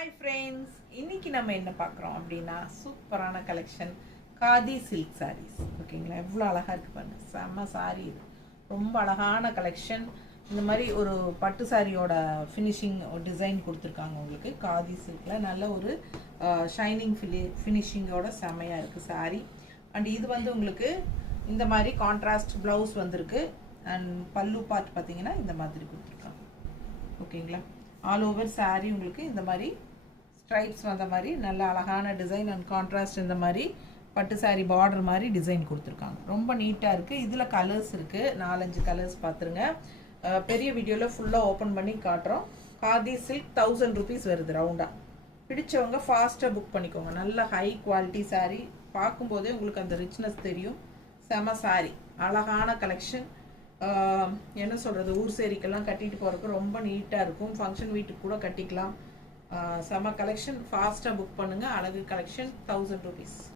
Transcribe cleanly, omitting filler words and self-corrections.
Hi friends, இன்னைக்கு நம்ம என்ன பார்க்குறோம் அப்படின்னா சூப்பரான கலெக்ஷன் காதி சில்க் சாரீஸ். ஓகேங்களா, எவ்வளோ அழகாக இருக்குது பாருங்க, செம்ம சாரீ. இது ரொம்ப அழகான கலெக்ஷன். இந்த மாதிரி ஒரு பட்டு சாரியோட ஃபினிஷிங் டிசைன் கொடுத்துருக்காங்க உங்களுக்கு. காதி சில்கில் நல்ல ஒரு ஷைனிங் ஃபினிஷிங்கோட செம்மையாக இருக்குது சாரீ. அண்ட் இது வந்து உங்களுக்கு இந்த மாதிரி கான்ட்ராஸ்ட் ப்ளவுஸ் வந்திருக்கு. அண்ட் பல்லு பார்ட் பார்த்தீங்கன்னா இந்த மாதிரி கொடுத்துருக்காங்க. ஓகேங்களா, ஆல் ஓவர் சாரீ உங்களுக்கு இந்த மாதிரி ஸ்ட்ரைப்ஸ் வந்த மாதிரி நல்ல அழகான டிசைன் அண்ட் கான்ட்ராஸ்ட் இந்த மாதிரி பட்டு சாரீ பார்டர் மாதிரி டிசைன் கொடுத்துருக்காங்க. ரொம்ப நீட்டாக இருக்குது. இதில் கலர்ஸ் இருக்குது, 4-5 கலர்ஸ் பார்த்துருங்க. பெரிய வீடியோவில் ஃபுல்லாக ஓப்பன் பண்ணி காட்டுறோம். காதி சில்க் 1000 rupees வருது ரவுண்டாக. பிடிச்சவங்க ஃபாஸ்ட்டாக புக் பண்ணிக்கோங்க. நல்ல ஹை குவாலிட்டி சாரீ, பார்க்கும்போதே உங்களுக்கு அந்த ரிச்னஸ் தெரியும். செம சாரீ, அழகான கலெக்ஷன். என்ன சொல்கிறது, ஊர் சேரிக்கெல்லாம் கட்டிட்டு போகிறதுக்கு ரொம்ப நீட்டாக இருக்கும். ஃபங்க்ஷன் வீட்டுக்கு கூட கட்டிக்கலாம். செம கலெக்ஷன். ஃபாஸ்ட்டாக புக் பண்ணுங்கள். அழகு கலெக்ஷன் 1000 rupees.